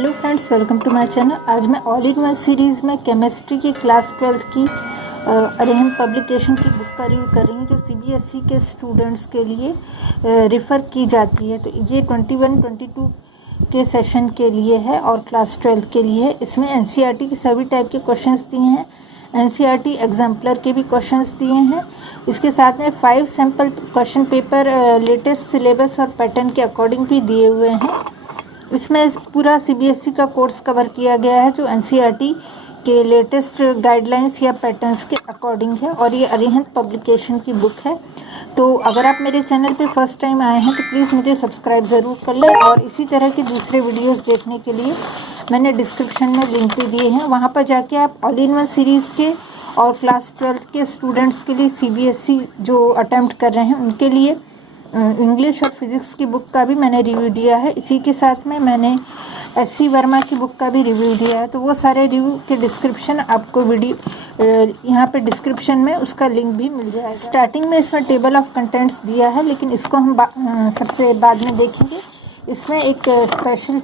Hello friends, welcome to my channel. आज मैं all in one series में chemistry की क्लास 12 की अरिहंत पब्लिकेशन की बुक का रिव्यू कर रही हूँ, जो सीबीएसई के स्टूडेंट्स के लिए रेफ़र की जाती है। तो ये 21-22 के सेशन के लिए है और क्लास 12 के लिए है। इसमें एनसीईआरटी के सभी टाइप के क्वेश्चंस दिए हैं, एनसीईआरटी एग्जाम्पलर के भी क्वेश्चंस दिए हैं। इसके साथ में 5 sample question paper latest syllabus और पैटर्न के अकॉर्डिंग भी दिए हुए हैं। इसमें पूरा सीबीएसई का कोर्स कवर किया गया है, जो एनसीईआरटी के लेटेस्ट गाइडलाइंस या पैटर्न्स के अकॉर्डिंग है, और ये अरिहंत पब्लिकेशन की बुक है। तो अगर आप मेरे चैनल पे फर्स्ट टाइम आए हैं तो प्लीज़ मुझे सब्सक्राइब ज़रूर कर लें, और इसी तरह के दूसरे वीडियोस देखने के लिए मैंने डिस्क्रिप्शन में लिंक भी दिए हैं, वहाँ पर जाके आप ऑल इन वन सीरीज़ के और क्लास 12 के स्टूडेंट्स के लिए सीबीएसई जो अटेम्प्ट कर रहे हैं उनके लिए इंग्लिश और फिज़िक्स की बुक का भी मैंने रिव्यू दिया है। इसी के साथ में मैंने एससी वर्मा की बुक का भी रिव्यू दिया है। तो वो सारे रिव्यू के डिस्क्रिप्शन आपको वीडियो यहाँ पे डिस्क्रिप्शन में उसका लिंक भी मिल जाएगा। स्टार्टिंग में इसमें टेबल ऑफ कंटेंट्स दिया है, लेकिन इसको हम सबसे बाद में देखेंगे। इसमें एक स्पेशल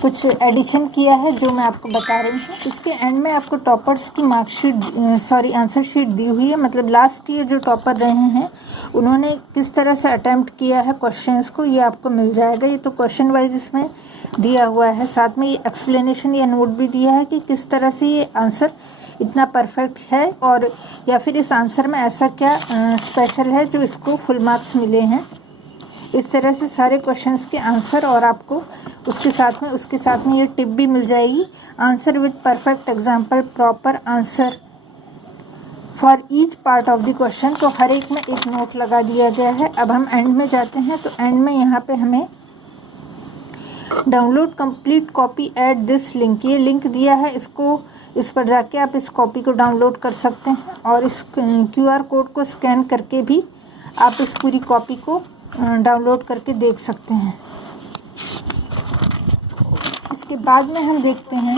कुछ एडिशन किया है जो मैं आपको बता रही हूँ। इसके एंड में आपको टॉपर्स की मार्कशीट आंसर शीट दी हुई है, मतलब लास्ट ईयर जो टॉपर रहे हैं उन्होंने किस तरह से अटेम्प्ट किया है क्वेश्चंस को, ये आपको मिल जाएगा। ये तो क्वेश्चन वाइज इसमें दिया हुआ है, साथ में ये एक्सप्लेनेशन या नोट भी दिया है कि किस तरह से ये आंसर इतना परफेक्ट है, और या फिर इस आंसर में ऐसा क्या स्पेशल है जो इसको फुल मार्क्स मिले हैं। इस तरह से सारे क्वेश्चंस के आंसर, और आपको उसके साथ में ये टिप भी मिल जाएगी, answer with perfect example, proper answer for each part of the question. तो हर एक में एक नोट लगा दिया गया है। अब हम एंड में जाते हैं, तो एंड में यहाँ पे हमें download complete copy at this link, ये लिंक दिया है, इस पर जाके आप इस कॉपी को डाउनलोड कर सकते हैं, और इस क्यूआर कोड को स्कैन करके भी आप इस पूरी कॉपी को डाउनलोड करके देख सकते हैं। इसके बाद में हम देखते हैं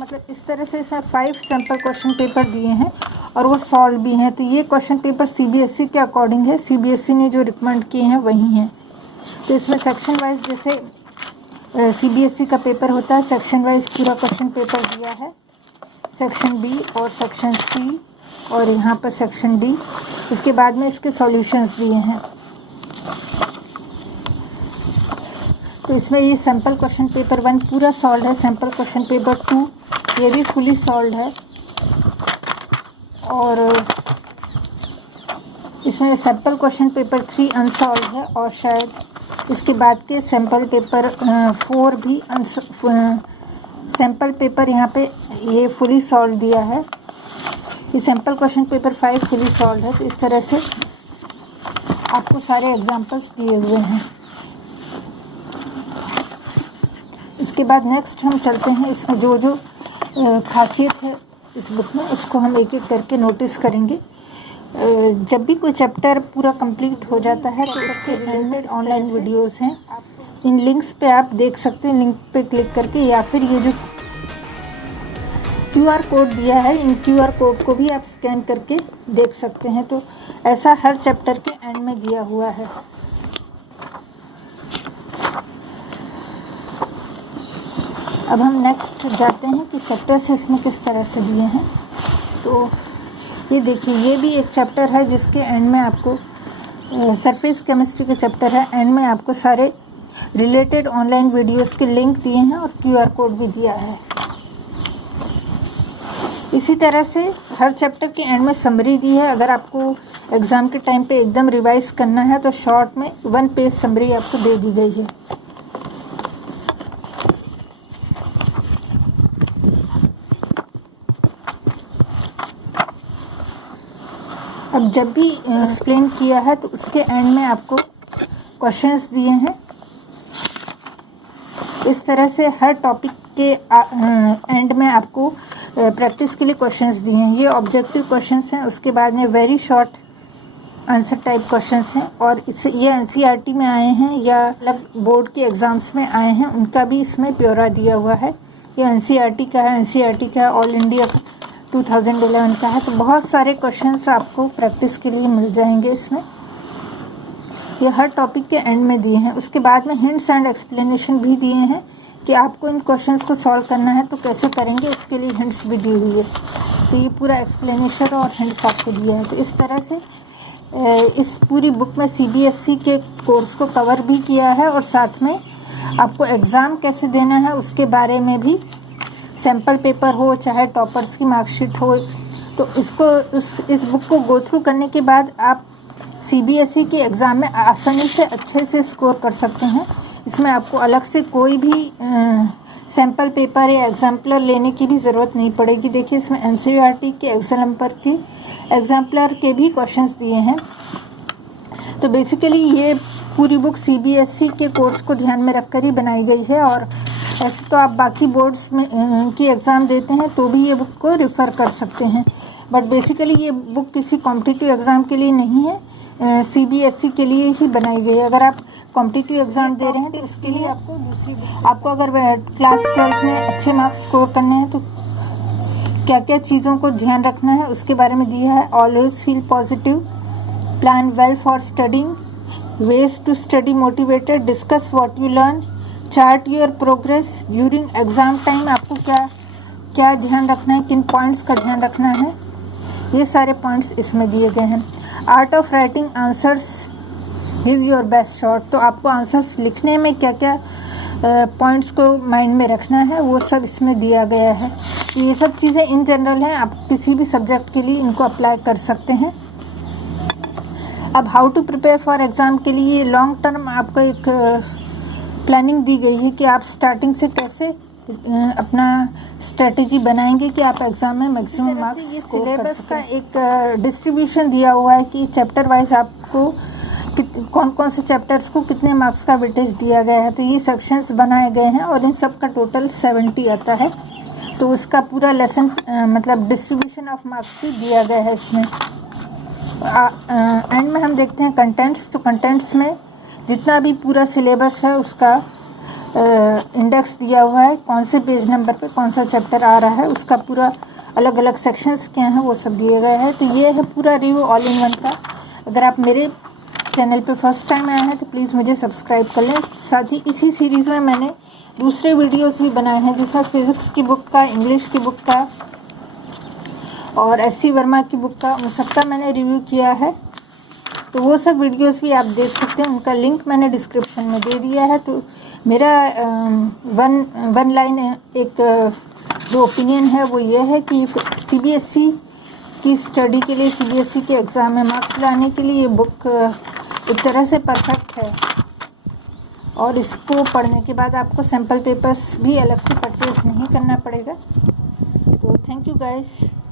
मतलब इस तरह से इसमें 5 सैम्पल क्वेश्चन पेपर दिए हैं और वो सॉल्व भी हैं। तो ये क्वेश्चन पेपर सीबीएसई के अकॉर्डिंग है, सीबीएसई ने जो रिकमेंड किए हैं वही हैं। तो इसमें सेक्शन वाइज, जैसे सीबीएसई का पेपर होता है, सेक्शन वाइज पूरा क्वेश्चन पेपर दिया है, सेक्शन बी और सेक्शन सी, और यहाँ पर सेक्शन डी। इसके बाद में इसके सॉल्यूशंस दिए हैं। तो इसमें ये सैम्पल क्वेश्चन पेपर 1 पूरा सॉल्व है, सैम्पल क्वेश्चन पेपर 2 ये भी फुली सॉल्व है, और इसमें सैम्पल क्वेश्चन पेपर 3 अनसॉल्व है, और शायद इसके बाद के सैम्पल पेपर 4 भी सैम्पल पेपर यहाँ पे ये फुली सॉल्व दिया है। ये sample question paper 5 fully solve है। तो इस तरह से आपको सारे एग्जाम्पल्स दिए हुए हैं। इसके बाद नेक्स्ट हम चलते हैं, इसमें जो जो खासियत है इस बुक में उसको हम एक एक करके नोटिस करेंगे। जब भी कोई चैप्टर पूरा कंप्लीट हो जाता है तो उसके रिलेटेड ऑनलाइन वीडियोस हैं, इन लिंक्स पे आप देख सकते हैं, लिंक पे क्लिक करके, या फिर ये जो क्यूआर कोड दिया है, इन क्यूआर कोड को भी आप स्कैन करके देख सकते हैं। तो ऐसा हर चैप्टर के एंड में दिया हुआ है। अब हम नेक्स्ट जाते हैं कि चैप्टर्स इसमें किस तरह से दिए हैं। तो ये देखिए, ये भी एक चैप्टर है जिसके एंड में आपको सरफेस केमिस्ट्री के चैप्टर है, एंड में आपको सारे रिलेटेड ऑनलाइन वीडियोस के लिंक दिए हैं और क्यूआर कोड भी दिया है। इसी तरह से हर चैप्टर के एंड में समरी दी है। अगर आपको एग्ज़ाम के टाइम पे एकदम रिवाइज करना है तो शॉर्ट में 1 पेज समरी आपको दे दी गई है। अब जब भी एक्सप्लेन किया है तो उसके एंड में आपको क्वेश्चंस दिए हैं। इस तरह से हर टॉपिक के एंड में आपको प्रैक्टिस के लिए क्वेश्चंस दिए हैं। ये ऑब्जेक्टिव क्वेश्चंस हैं, उसके बाद में very short answer type questions हैं, और इससे ये एनसीईआरटी में आए हैं या अलग बोर्ड के एग्ज़ाम्स में आए हैं, उनका भी इसमें ब्यौरा दिया हुआ है। ये एनसीईआरटी का है, ऑल इंडिया 2011 का है। तो बहुत सारे क्वेश्चंस आपको प्रैक्टिस के लिए मिल जाएंगे इसमें। ये हर टॉपिक के एंड में दिए हैं। उसके बाद में हिंट्स एंड एक्सप्लेनेशन भी दिए हैं कि आपको इन क्वेश्चंस को सॉल्व करना है तो कैसे करेंगे, उसके लिए हिंट्स भी दी हुई है। तो ये पूरा एक्सप्लेनेशन और हिंट्स आपको दिया है। तो इस तरह से इस पूरी बुक में CBSE के कोर्स को कवर भी किया है और साथ में आपको एग्ज़ाम कैसे देना है उसके बारे में भी, सैम्पल पेपर हो चाहे टॉपर्स की मार्कशीट हो, तो इसको इस बुक को गो थ्रू करने के बाद आप CBSE के एग्ज़ाम में आसानी से अच्छे से स्कोर कर सकते हैं। इसमें आपको अलग से कोई भी सैम्पल पेपर या एग्जाम्पलर लेने की भी ज़रूरत नहीं पड़ेगी। देखिए इसमें NCERT के एग्जाम्पलर के भी क्वेश्चंस दिए हैं। तो बेसिकली ये पूरी बुक CBSE के कोर्स को ध्यान में रखकर ही बनाई गई है। और ऐसे तो आप बाकी बोर्ड्स में की एग्ज़ाम देते हैं तो भी ये बुक को रेफ़र कर सकते हैं, बट बेसिकली ये बुक किसी कॉम्पिटिटिव एग्ज़ाम के लिए नहीं है, CBSE के लिए ही बनाई गई है। अगर आप कॉम्पिटिटिव एग्ज़ाम दे रहे हैं तो इसके लिए आपको अगर क्लास 12th में अच्छे मार्क्स स्कोर करने हैं तो क्या क्या चीज़ों को ध्यान रखना है उसके बारे में दिया है। Always feel positive, plan well for studying, ways to study motivated, discuss what you learn, chart your progress during exam time. आपको क्या ध्यान रखना है, किन पॉइंट्स का ध्यान रखना है, ये सारे पॉइंट्स इसमें दिए गए हैं। Art of writing answers, give your best shot. तो आपको आंसर्स लिखने में क्या क्या पॉइंट्स को माइंड में रखना है वो सब इसमें दिया गया है। तो ये सब चीज़ें इन जनरल हैं, आप किसी भी सब्जेक्ट के लिए इनको अप्लाई कर सकते हैं। अब how to prepare for exam के लिए लॉन्ग टर्म आपको एक प्लानिंग दी गई है कि आप स्टार्टिंग से कैसे अपना स्ट्रेटजी बनाएंगे कि आप एग्ज़ाम में मैक्सिमम मार्क्स स्कोर कर सकें। सिलेबस का एक डिस्ट्रीब्यूशन दिया हुआ है कि चैप्टर वाइज आपको कौन कौन से चैप्टर्स को कितने मार्क्स का वेटेज दिया गया है। तो ये सेक्शंस बनाए गए हैं और इन सब का टोटल 70 आता है। तो उसका पूरा लेसन मतलब डिस्ट्रीब्यूशन ऑफ मार्क्स भी दिया गया है इसमें। एंड में हम देखते हैं कंटेंट्स। तो कंटेंट्स में जितना भी पूरा सिलेबस है उसका इंडेक्स दिया हुआ है, कौन से पेज नंबर पे कौन सा चैप्टर आ रहा है, उसका पूरा अलग अलग सेक्शंस क्या हैं वो सब दिए गए हैं। तो ये है पूरा रिव्यू ऑल इन वन का। अगर आप मेरे चैनल पे फर्स्ट टाइम आए हैं तो प्लीज़ मुझे सब्सक्राइब कर लें। साथ ही इसी सीरीज़ में मैंने दूसरे वीडियोस भी बनाए हैं जिसमें फिज़िक्स की बुक का, इंग्लिश की बुक का और SC वर्मा की बुक का, उन सबका मैंने रिव्यू किया है। तो वो सब वीडियोस भी आप देख सकते हैं, उनका लिंक मैंने डिस्क्रिप्शन में दे दिया है। तो मेरा वन लाइन एक जो ओपिनियन है वो ये है कि CBSE की स्टडी के लिए, CBSE के एग्ज़ाम में मार्क्स लाने के लिए ये बुक एक तरह से परफेक्ट है। और इसको पढ़ने के बाद आपको सैम्पल पेपर्स भी अलग से परचेज़ नहीं करना पड़ेगा। तो थैंक यू गाइस।